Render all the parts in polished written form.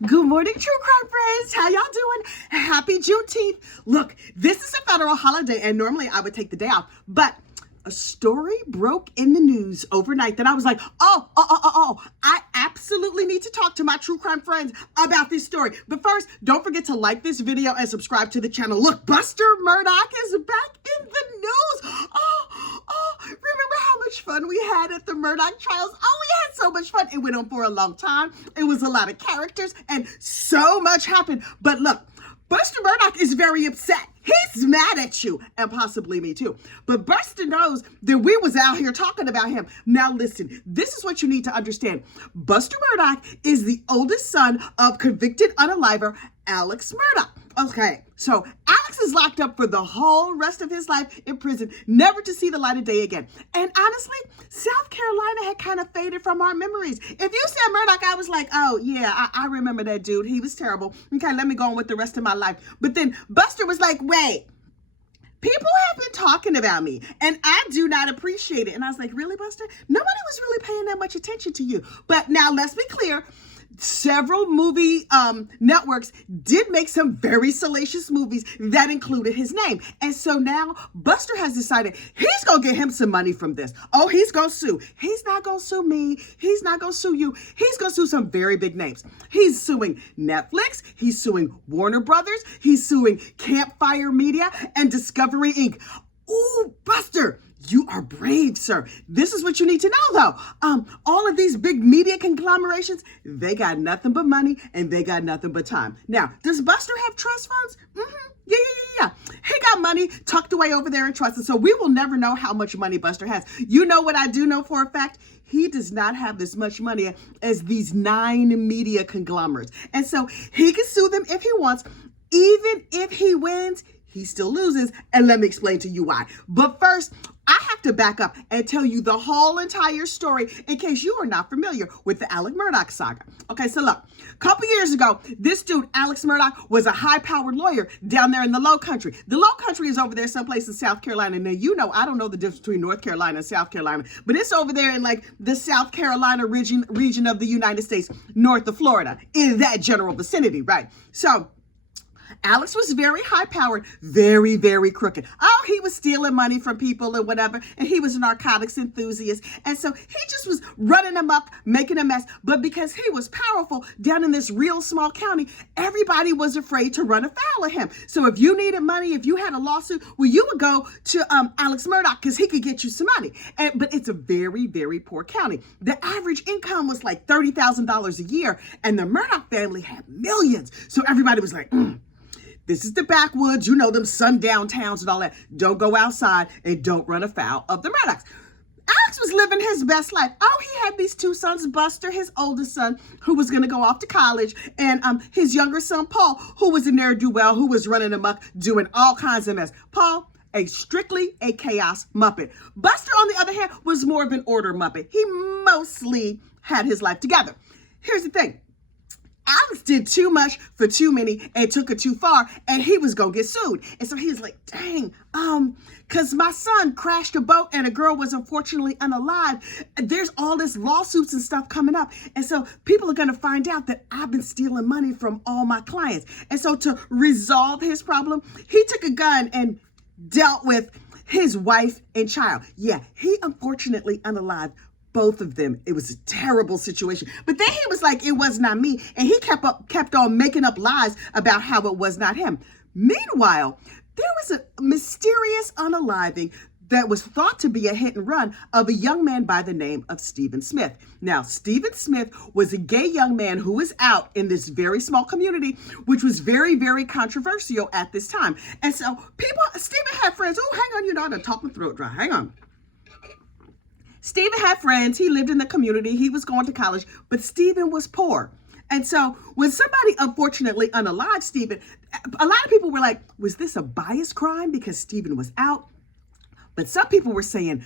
Good morning, true crime friends. How y'all doing? Happy Juneteenth. Look, this is a federal holiday, and normally I would take the day off, but a story broke in the news overnight that I was like, I absolutely need to talk to my true crime friends about this story. But first, don't forget to like this video and subscribe to the channel. Look, Buster Murdaugh is back in the news. Remember how much fun we had at the Murdaugh trials? Oh, we had so much fun. It went on for a long time. It was a lot of characters and so much happened. But look, Buster Murdaugh is very upset. He's mad at you, and possibly me too. But Buster knows that we was out here talking about him. Now listen, this is what you need to understand. Buster Murdaugh is the oldest son of convicted unaliver Alex Murdoch. Okay, so Alex is locked up for the whole rest of his life in prison, never to see the light of day again. And honestly, South Carolina had kind of faded from our memories. If you said Murdoch, I was like, oh yeah, I remember that dude. He was terrible. Okay, let me go on with the rest of my life. But then Buster was like, wait, people have been talking about me and I do not appreciate it. And I was like, really, Buster? Nobody was really paying that much attention to you. But now let's be clear. Several movie networks did make some very salacious movies that included his name. And so now Buster has decided he's going to get him some money from this. Oh, he's going to sue. He's not going to sue me. He's not going to sue you. He's going to sue some very big names. He's suing Netflix. He's suing Warner Brothers. He's suing Campfire Media and Discovery Inc. Ooh, Buster, you are brave, sir. This is what you need to know, though. All of these big media conglomerations, they got nothing but money and they got nothing but time. Now, does Buster have trust funds? Yeah. He got money tucked away over there in trust, and so we will never know how much money Buster has. You know what I do know for a fact? He does not have as much money as these 9 media conglomerates. And so he can sue them if he wants. Even if he wins, he still loses, and let me explain to you why. But first, I have to back up and tell you the whole entire story in case you are not familiar with the Alex Murdoch saga. Okay, so look, a couple years ago, this dude, Alex Murdoch, was a high-powered lawyer down there in the Low Country. The Low Country is over there someplace in South Carolina. Now, you know, I don't know the difference between North Carolina and South Carolina, but it's over there in like the South Carolina region of the United States, north of Florida, in that general vicinity, right? So Alex was very high-powered, very, very crooked. Oh, he was stealing money from people and whatever, and he was a narcotics enthusiast. And so he just was running amok, making a mess. But because he was powerful down in this real small county, everybody was afraid to run afoul of him. So if you needed money, if you had a lawsuit, well, you would go to Alex Murdoch because he could get you some money. But it's a very, very poor county. The average income was like $30,000 a year, and the Murdoch family had millions. So everybody was like, this is the backwoods, you know, them sundown towns and all that. Don't go outside and don't run afoul of the Murdochs. Alex was living his best life. Oh, he had these 2 sons, Buster, his oldest son, who was going to go off to college, and his younger son, Paul, who was a ne'er-do-well, who was running amok, doing all kinds of mess. Paul, strictly a chaos Muppet. Buster, on the other hand, was more of an order Muppet. He mostly had his life together. Here's the thing. Alex did too much for too many and took it too far, and he was gonna get sued. And so he was like, dang, because my son crashed a boat and a girl was unfortunately unalive. There's all this lawsuits and stuff coming up. And so people are gonna find out that I've been stealing money from all my clients. And so to resolve his problem, he took a gun and dealt with his wife and child. Yeah, he unfortunately unalived both of them. It was a terrible situation. But then he was like, it was not me. And he kept on making up lies about how it was not him. Meanwhile, there was a mysterious unaliving that was thought to be a hit and run of a young man by the name of Stephen Smith. Now, Stephen Smith was a gay young man who was out in this very small community, which was very, very controversial at this time. And so Stephen had friends. Oh, hang on, you know, I done talk my throat dry. Hang on. Stephen had friends. He lived in the community. He was going to college, but Stephen was poor. And so when somebody unfortunately unalived Stephen, a lot of people were like, was this a bias crime because Stephen was out? But some people were saying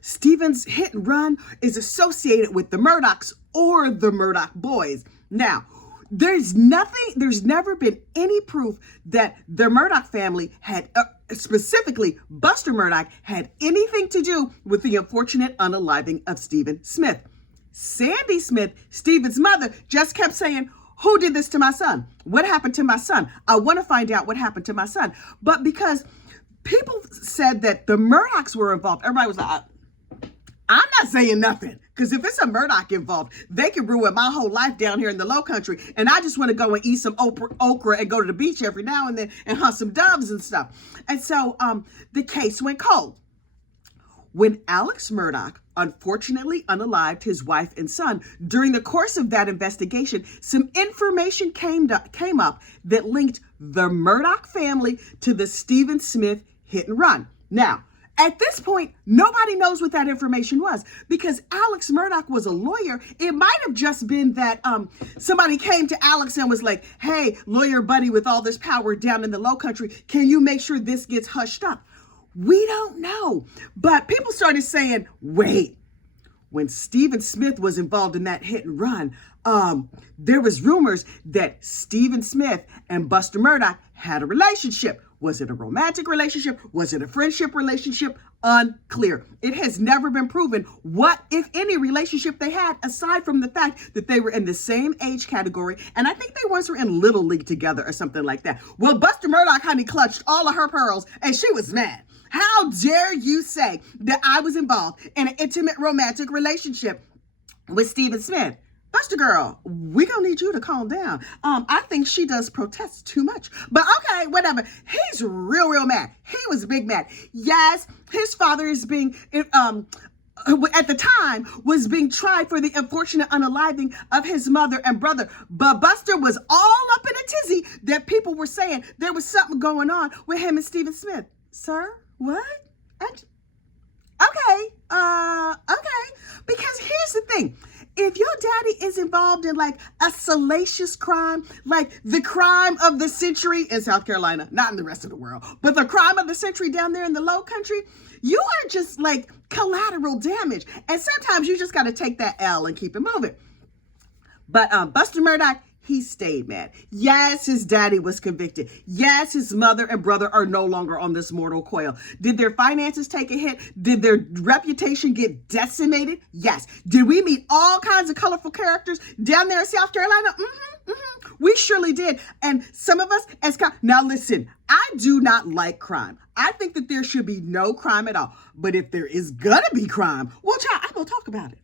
Stephen's hit and run is associated with the Murdochs or the Murdoch boys. Now, there's never been any proof that the Murdoch family had, specifically Buster Murdoch, had anything to do with the unfortunate unaliving of Stephen Smith. Sandy Smith, Stephen's mother, just kept saying, Who did this to my son? What happened to my son? I want to find out what happened to my son. But because people said that the Murdochs were involved, everybody was like, I'm not saying nothing. Because if it's a Murdoch involved, they can ruin my whole life down here in the low country. And I just want to go and eat some okra and go to the beach every now and then and hunt some doves and stuff. And so the case went cold. When Alex Murdoch unfortunately unalived his wife and son, during the course of that investigation, some information came up that linked the Murdoch family to the Stephen Smith hit and run. Now, at this point, nobody knows what that information was because Alex Murdoch was a lawyer. It might have just been that somebody came to Alex and was like, hey, lawyer buddy with all this power down in the low country, can you make sure this gets hushed up? We don't know. But people started saying, wait, when Stephen Smith was involved in that hit and run, there was rumors that Stephen Smith and Buster Murdaugh had a relationship. Was it a romantic relationship? Was it a friendship relationship? Unclear. It has never been proven what, if any, relationship they had, aside from the fact that they were in the same age category. And I think they once were in Little League together or something like that. Well, Buster Murdaugh, honey, clutched all of her pearls and she was mad. How dare you say that I was involved in an intimate romantic relationship with Stephen Smith? Buster girl, we gonna need you to calm down. I think she does protest too much. But okay, whatever. He's real mad. He was big mad. Yes, his father is being, at the time, was being tried for the unfortunate unaliving of his mother and brother. But Buster was all up in a tizzy that people were saying there was something going on with him and Stephen Smith. Sir, what? Okay. Because here's the thing. If your daddy is involved in like a salacious crime, like the crime of the century in South Carolina, not in the rest of the world, but the crime of the century down there in the low country, you are just like collateral damage. And sometimes you just got to take that L and keep it moving. But Buster Murdoch, he stayed mad. Yes, his daddy was convicted. Yes, his mother and brother are no longer on this mortal coil. Did their finances take a hit? Did their reputation get decimated? Yes. Did we meet all kinds of colorful characters down there in South Carolina? We surely did. And some of us, now listen, I do not like crime. I think that there should be no crime at all. But if there is gonna be crime, well, child, I'm gonna talk about it.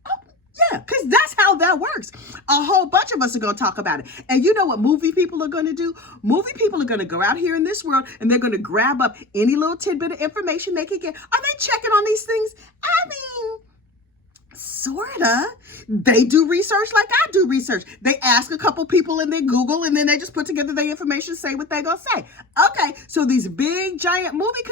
Yeah, because that's how that works. A whole bunch of us are going to talk about it. And you know what movie people are going to do? Movie people are going to go out here in this world and they're going to grab up any little tidbit of information they can get. Are they checking on these things? I mean, sorta. They do research like I do research. They ask a couple people and they Google and then they just put together their information, say what they're going to say. Okay, so these big, giant movie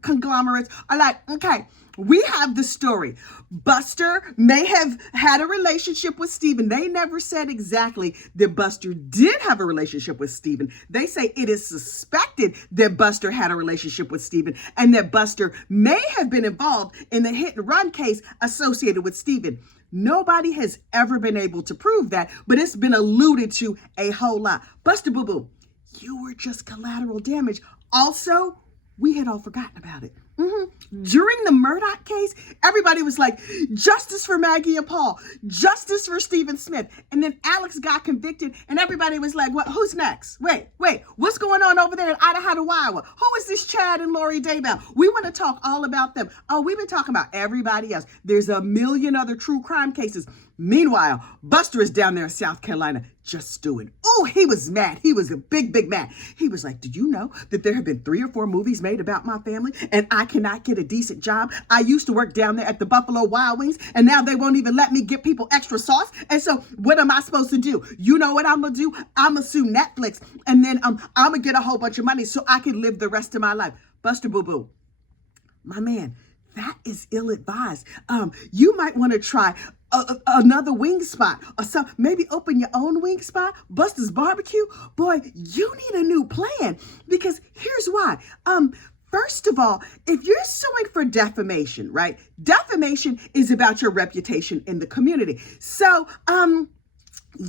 conglomerates are like, okay, we have the story. Buster may have had a relationship with Stephen. They never said exactly that Buster did have a relationship with Stephen. They say it is suspected that Buster had a relationship with Stephen and that Buster may have been involved in the hit and run case associated with Stephen. Nobody has ever been able to prove that, but it's been alluded to a whole lot. Buster Boo Boo, you were just collateral damage. Also, we had all forgotten about it. During the Murdoch case, everybody was like, justice for Maggie and Paul, justice for Stephen Smith. And then Alex got convicted and everybody was like, what? Who's next? Wait, what's going on over there in Idaho, Iowa? Who is this Chad and Lori Daybell? We want to talk all about them. Oh, we've been talking about everybody else. There's a million other true crime cases. Meanwhile, Buster is down there in South Carolina just stewing. Oh, he was mad. He was a big mad. He was like, did you know that there have been 3 or 4 movies made about my family and I cannot get a decent job? I used to work down there at the Buffalo Wild Wings and now they won't even let me give people extra sauce. And so what am I supposed to do? You know what I'm going to do? I'm going to sue Netflix and then I'm going to get a whole bunch of money so I can live the rest of my life. Buster Boo Boo, my man, that is ill-advised. You might want to try another wing spot or some, maybe open your own wing spot, Buster's Barbecue. Boy, you need a new plan because here's why. First of all, if you're suing for defamation, right? Defamation is about your reputation in the community. So,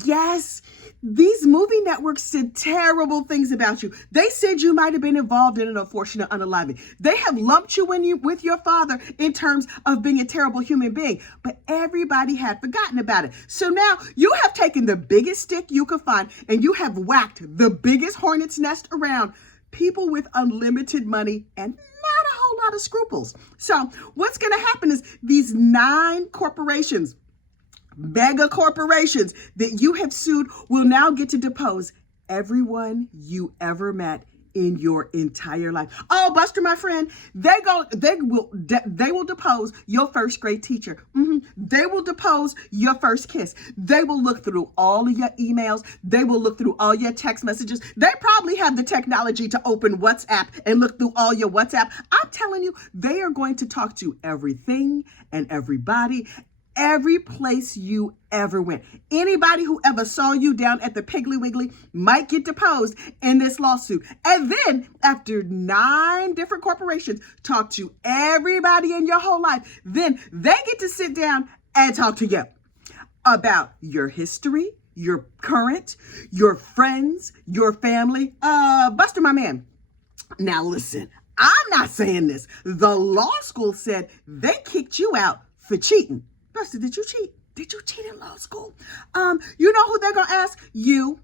Yes, these movie networks said terrible things about you. They said you might have been involved in an unfortunate unaliving. They have lumped you with your father in terms of being a terrible human being, but everybody had forgotten about it. So now you have taken the biggest stick you could find and you have whacked the biggest hornet's nest around, people with unlimited money and not a whole lot of scruples. So what's going to happen is these 9 corporations, mega corporations that you have sued, will now get to depose everyone you ever met in your entire life. Oh, Buster, my friend, they will depose your first grade teacher. They will depose your first kiss. They will look through all of your emails. They will look through all your text messages. They probably have the technology to open WhatsApp and look through all your WhatsApp. I'm telling you, they are going to talk to everything and everybody, every place you ever went. Anybody who ever saw you down at the Piggly Wiggly might get deposed in this lawsuit. And then after 9 different corporations talk to everybody in your whole life, then they get to sit down and talk to you about your history, your current, your friends, your family. Buster, my man, now listen, I'm not saying this. The law school said they kicked you out for cheating. Buster, did you cheat? Did you cheat in law school? You know who they're going to ask? You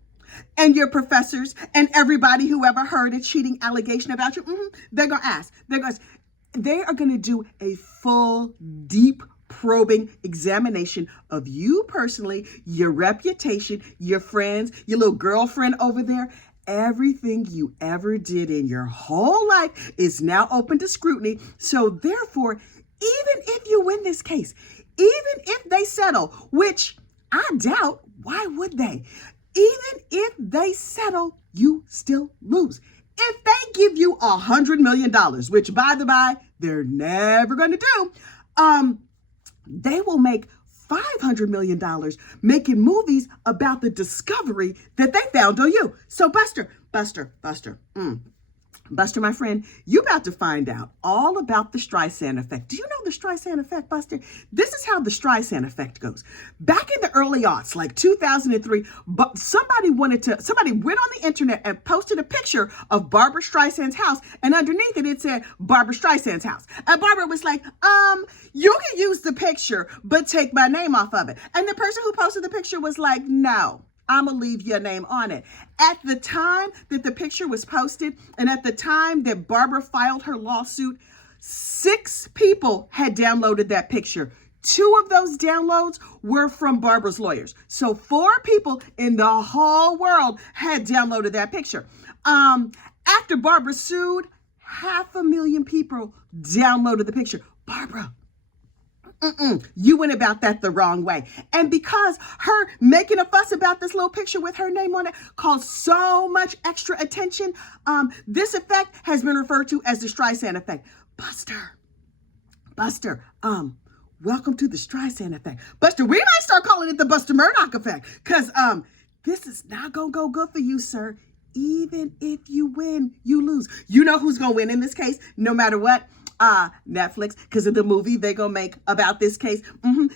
and your professors and everybody who ever heard a cheating allegation about you. They're going to ask. They are going to do a full, deep, probing examination of you personally, your reputation, your friends, your little girlfriend over there. Everything you ever did in your whole life is now open to scrutiny. So therefore, even if you win this case, even if they settle, which I doubt, why would they? Even if they settle, you still lose. If they give you $100 million, which by the by, they're never going to do, they will make $500 million making movies about the discovery that they found on you. So Buster, my friend, you about to find out all about the Streisand effect. Do you know the Streisand effect, Buster? This is how the Streisand effect goes. Back in the early aughts, like 2003, but somebody went on the internet and posted a picture of Barbra Streisand's house, and underneath it said Barbra Streisand's house. And Barbara was like, you can use the picture, but take my name off of it. And the person who posted the picture was like, no, I'm going to leave your name on it. At the time that the picture was posted and at the time that Barbara filed her lawsuit, 6 people had downloaded that picture. 2 of those downloads were from Barbara's lawyers. So 4 people in the whole world had downloaded that picture. After Barbara sued, 500,000 people downloaded the picture. Barbara, you went about that the wrong way. And because her making a fuss about this little picture with her name on it caused so much extra attention, this effect has been referred to as the Streisand effect. Buster, welcome to the Streisand effect. Buster, we might start calling it the Buster Murdoch effect, because this is not going to go good for you, sir. Even if you win, you lose. You know who's going to win in this case, no matter what? Netflix, because of the movie they're going to make about this case.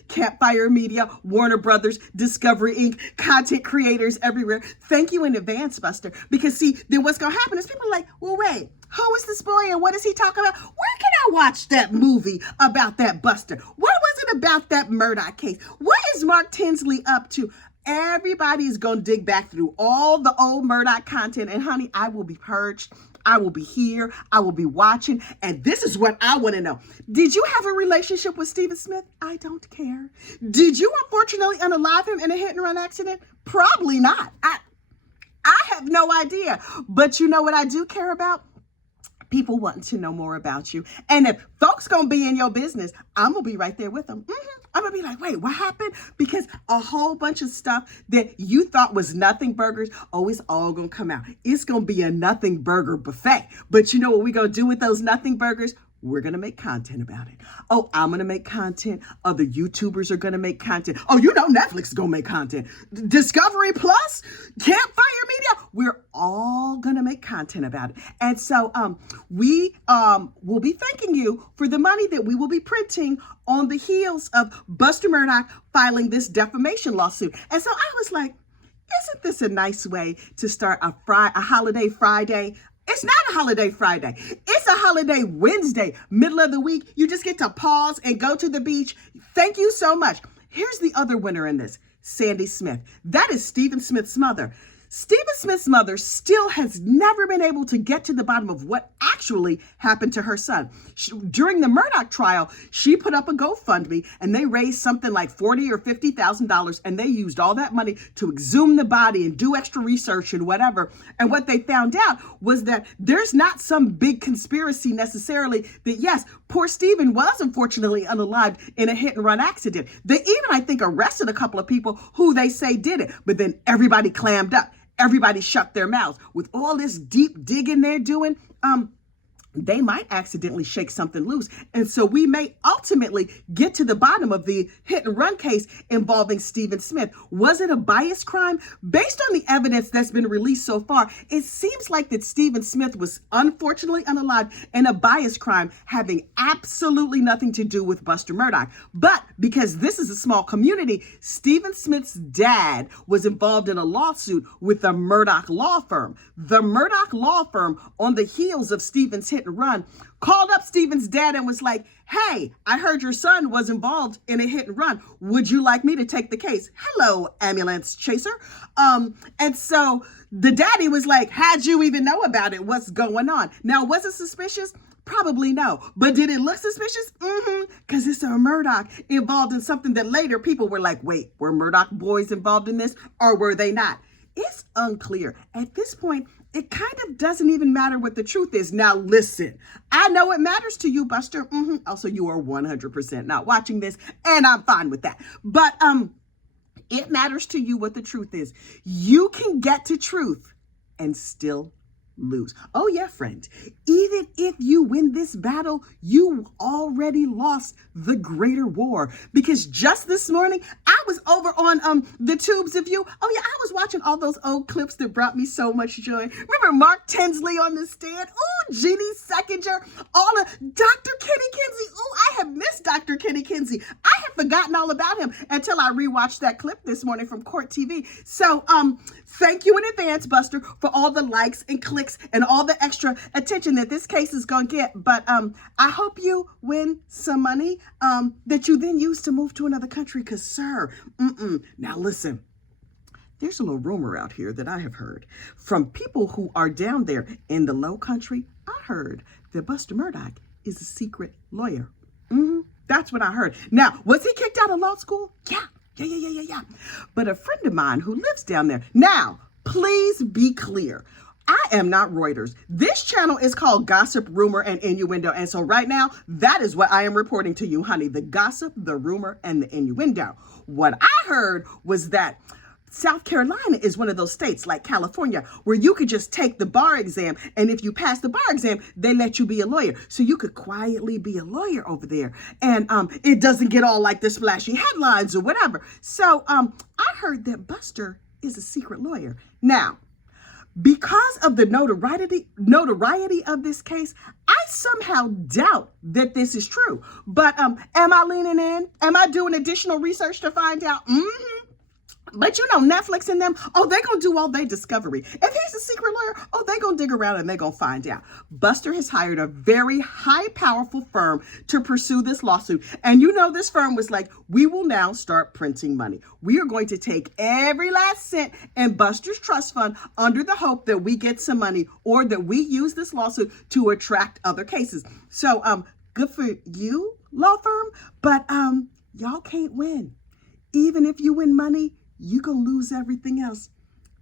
Campfire Media, Warner Brothers, Discovery Inc., content creators everywhere. Thank you in advance, Buster. Because see, then what's going to happen is people are like, well, wait, who is this boy and what does he talk about? Where can I watch that movie about that Buster? What was it about that Murdaugh case? What is Mark Tinsley up to? Everybody's going to dig back through all the old Murdoch content. And honey, I will be purged. I will be here. I will be watching. And this is what I want to know. Did you have a relationship with Stephen Smith? I don't care. Did you unfortunately unalive him in a hit and run accident? Probably not. I have no idea. But you know what I do care about? People wanting to know more about you. And if folks gonna be in your business, I'm gonna be right there with them. I'm gonna be like, wait, what happened? Because a whole bunch of stuff that you thought was nothing burgers, it's all gonna come out. It's gonna be a nothing burger buffet. But you know what we gonna do with those nothing burgers? We're going to make content about it. Oh, I'm going to make content. Other YouTubers are going to make content. Oh, you know Netflix is going to make content. Discovery Plus, Campfire Media, we're all going to make make content about it. And so we will be thanking you for the money that we will be printing on the heels of Buster Murdaugh filing this defamation lawsuit. And so I was like, isn't this a nice way to start a holiday Friday? It's not a holiday Friday. It's a holiday Wednesday, middle of the week. You just get to pause and go to the beach. Thank you so much. Here's the other winner in this, Sandy Smith. That is Stephen Smith's mother. Stephen Smith's mother still has never been able to get to the bottom of what actually happened to her son. During the Murdaugh trial, she put up a GoFundMe and they raised something like $40,000 or $50,000, and they used all that money to exhume the body and do extra research and whatever. And what they found out was that there's not some big conspiracy necessarily, that yes, poor Stephen was unfortunately unalived in a hit and run accident. They even, I think, arrested a couple of people who they say did it, but then everybody clammed up. Everybody shut their mouths. With all this deep digging they're doing, they might accidentally shake something loose. And so we may ultimately get to the bottom of the hit and run case involving Stephen Smith. Was it a bias crime? Based on the evidence that's been released so far, it seems like that Stephen Smith was unfortunately unalived in a bias crime having absolutely nothing to do with Buster Murdaugh. But because this is a small community, Stephen Smith's dad was involved in a lawsuit with the Murdoch law firm. The Murdoch law firm, on the heels of Stephen's hit and run, called up Stephen's dad and was like, hey, I heard your son was involved in a hit and run. Would you like me to take the case? Hello, ambulance chaser. And so the daddy was like, how'd you even know about it? What's going on? Now, was it suspicious? Probably no. But did it look suspicious? Because it's a Murdaugh involved in something that later people were like, wait, were Murdaugh boys involved in this or were they not? It's unclear. At this point, it kind of doesn't even matter what the truth is. Now, listen, I know it matters to you, Buster. Also, you are 100% not watching this, and I'm fine with that. But it matters to you what the truth is. You can get to truth and still lose. Oh yeah, friend. Even if you win this battle, you already lost the greater war. Because just this morning, I was over on the tubes of you. Oh yeah, I was watching all those old clips that brought me so much joy. Remember Mark Tinsley on the stand? Ooh, Jeannie Seckinger, all of Dr. Kenny Kinsey. Ooh, I have missed Dr. Kenny Kinsey. I had forgotten all about him until I rewatched that clip this morning from Court TV. So thank you in advance, Buster, for all the likes and clicks and all the extra attention that this case is going to get. But I hope you win some money that you then use to move to another country. Because, sir, now listen, there's a little rumor out here that I have heard from people who are down there in the low country. I heard that Buster Murdaugh is a secret lawyer. That's what I heard. Now, was he kicked out of law school? Yeah. But a friend of mine who lives down there. Now, please be clear. I am not Reuters. This channel is called Gossip, Rumor, and Innuendo. And so right now, that is what I am reporting to you, honey. The gossip, the rumor, and the innuendo. What I heard was that South Carolina is one of those states like California where you could just take the bar exam, and if you pass the bar exam, they let you be a lawyer. So you could quietly be a lawyer over there, and it doesn't get all like the splashy headlines or whatever. So I heard that Buster is a secret lawyer. Now, because of the notoriety of this case, I somehow doubt that this is true. But am I leaning in? Am I doing additional research to find out? But you know, Netflix and them, oh, they're going to do all their discovery. If he's a secret lawyer, oh, they're going to dig around and they're going to find out. Buster has hired a very high, powerful firm to pursue this lawsuit. And you know, this firm was like, we will now start printing money. We are going to take every last cent in Buster's trust fund under the hope that we get some money or that we use this lawsuit to attract other cases. So good for you, law firm, but y'all can't win. Even if you win money, you gonna lose everything else.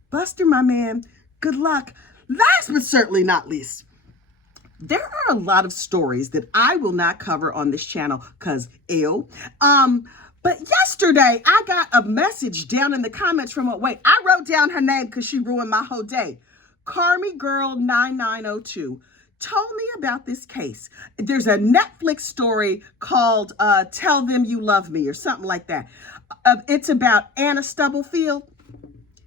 Buster, my man, good luck. Last but certainly not least, there are a lot of stories that I will not cover on this channel because ew. But yesterday I got a message down in the comments from I wrote down her name because she ruined my whole day. Carmy Girl 9902 told me about this case. There's a Netflix story called Tell Them You Love Me or something like that. It's about Anna Stubblefield.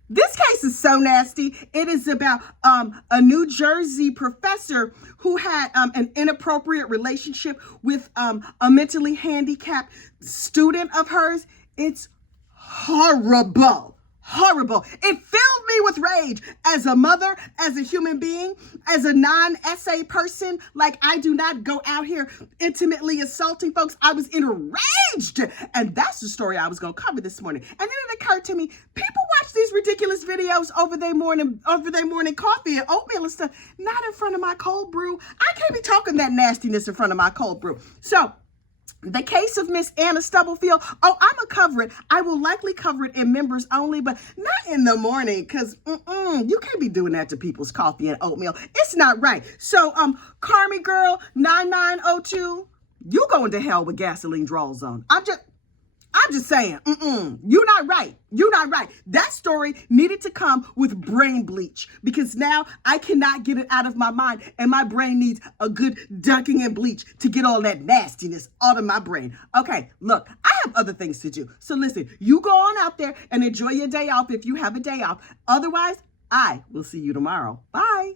This case is so nasty. It is about a New Jersey professor who had an inappropriate relationship with a mentally handicapped student of hers. It's horrible. Horrible. It filled me with rage as a mother, as a human being, as a non-essay person. Like, I do not go out here intimately assaulting folks. I was enraged. And that's the story I was going to cover this morning. And then it occurred to me, people watch these ridiculous videos over their morning coffee and oatmeal and stuff, not in front of my cold brew. I can't be talking that nastiness in front of my cold brew. So, the case of Miss Anna Stubblefield, I'm going to cover it. I will likely cover it in members only, but not in the morning, because you can't be doing that to people's coffee and oatmeal. It's not right. So, Carmi Girl 9902, you going to hell with gasoline draws on. I'm just saying, you're not right. You're not right. That story needed to come with brain bleach, because now I cannot get it out of my mind, and my brain needs a good dunking in bleach to get all that nastiness out of my brain. Okay, look, I have other things to do. So listen, you go on out there and enjoy your day off if you have a day off. Otherwise, I will see you tomorrow. Bye.